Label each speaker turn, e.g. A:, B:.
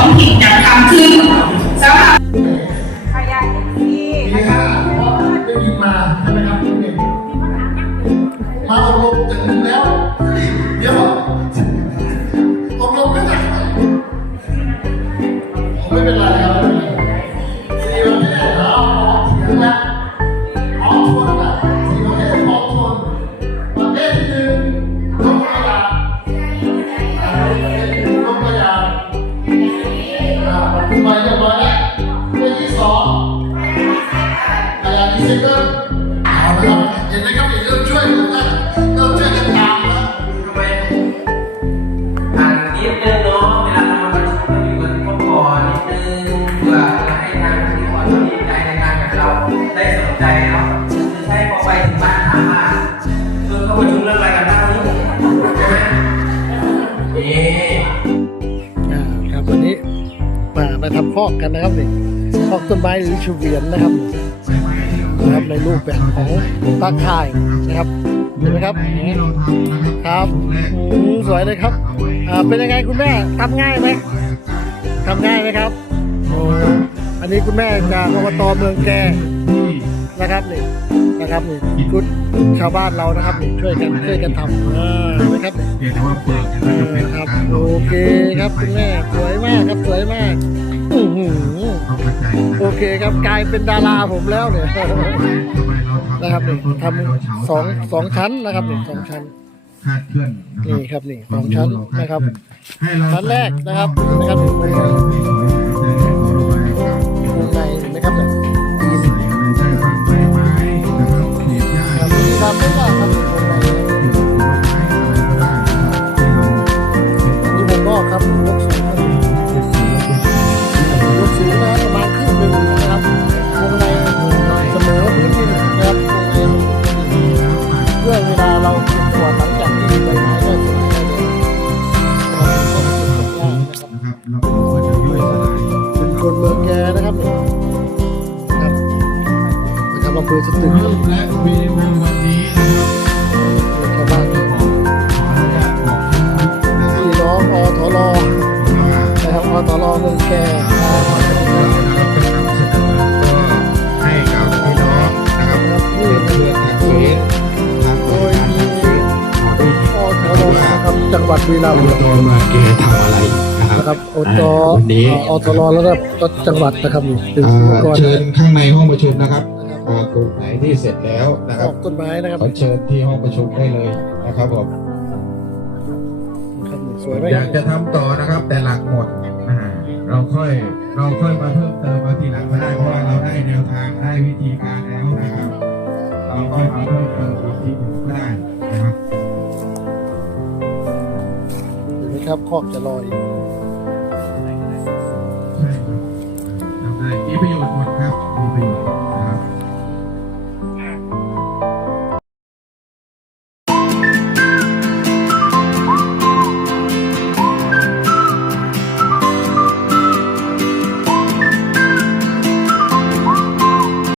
A: ท้องถิ่นจัดทำขึ้นสำหรับ
B: ขยายที่
C: นี่ฮะได้ยินมาใช่ไหมครับเด็กมาอบรมถึงแล้ เนาะไม่
D: ใช่พอไปถึงบ้านถามว่าเออเขาประชุมเรื่องอะไรกันบ้างนี่ใช่ไหมนี่
E: อ่าครับวันนี้มามาทำคอกกันนะครับนี่คอกต้นไม้หรือชูเวียนนะครับนะครับในรูปแบบของตาข่ายนะครับเห็นไหมครับครับอืมสวยเลยครับอ่าเป็นยังไงคุณแม่ทำง่ายไหมทำง่ายไหมครับโอ้อันนี้คุณแม่จากอบตเมืองแก นะครับนี่นะครับนี่ชุดชาวบ้านเรานะครับนี่ช่วยกันช่วยกันทำอ่าเห็นไหมครับนี่
F: เพียงแต่ว่าเปลือกเนี่ย
E: เอ
F: มันจะเป็น
E: อครับ
F: การ
E: โอเคครับคุณแม่สวยมากครับสวยมากอื้อหือ
F: ต้องเข้าใจนะ
E: โอเคครับกลายเป็นดาราผมแล้วเนี่ย
F: ทำไมทำไมเราทำ
E: นะครับนี่
F: ต้นไม้เราเฉา
E: ทำสองสองชั้นนะครับนี่สองชั้น
F: คาดเคลื่อนนะ
E: นี่ครับนี่สองชั้นนะครับ
F: ให้เรา
E: ชั้นแรกนะครับนะครับนี่มุมในมุมในเห็นไหมครับ แล้วก็
F: จะย่อยสลาย
E: เป็นคนเมืองแกนะครับเนี่ยครับนะครับอำเภอสตึกครับ
F: และวีดีโอวันนี้นะครับ
E: ชาวบ้าน
F: จะบอกขออนุญาตบอกนะครับ
E: พี่น้องอทร
F: ว่า
E: นะครับอทรเมืองแก
F: เรานะครับจะนำเสนอก็ให้กับพี่น้องนะครับ
E: ครับนี่
F: เพื่อนเฟซทาง
E: โด
F: โด
E: ย
F: ย
E: มี
F: ทางเฟซขอได้
E: อทรนะครับจังหวัดบุรีรัมย์
F: อบตมาเกทำอะไร นะครับ
E: นะครับอต
F: วันนี้
E: อทรแล้วก็จังหวัดนะครับนี่เป็น
F: อ่า
E: อุปกรณ์
F: เชิญข้างในห้องประชุมนะครับอ่ากลุ่มไหนที่เสร็จแล้วนะค
E: อ
F: รับ
E: อกต้นไม้นะครับ
F: ขอเชิญที่ห้องประชุมได้เลยนะครับผม
E: ครับนี่สวยไหม
F: อ
E: ครั
F: ยา
E: บ
F: กจะทำต่อนะครับ แต่หลักหมดนะฮะเราค่อยเราค่อยมาเพิ่มเติมมาทีหลังก็ได้เพราะว่าเราได้แนวทางได้วิธีการแล้วนะครับ เราค่อยมาเพิ่มเติมอีกทีหนึ่งก็ได้นะครับ
E: เห็นไหมครับคอกจะลอย
F: ประโยชน์หมด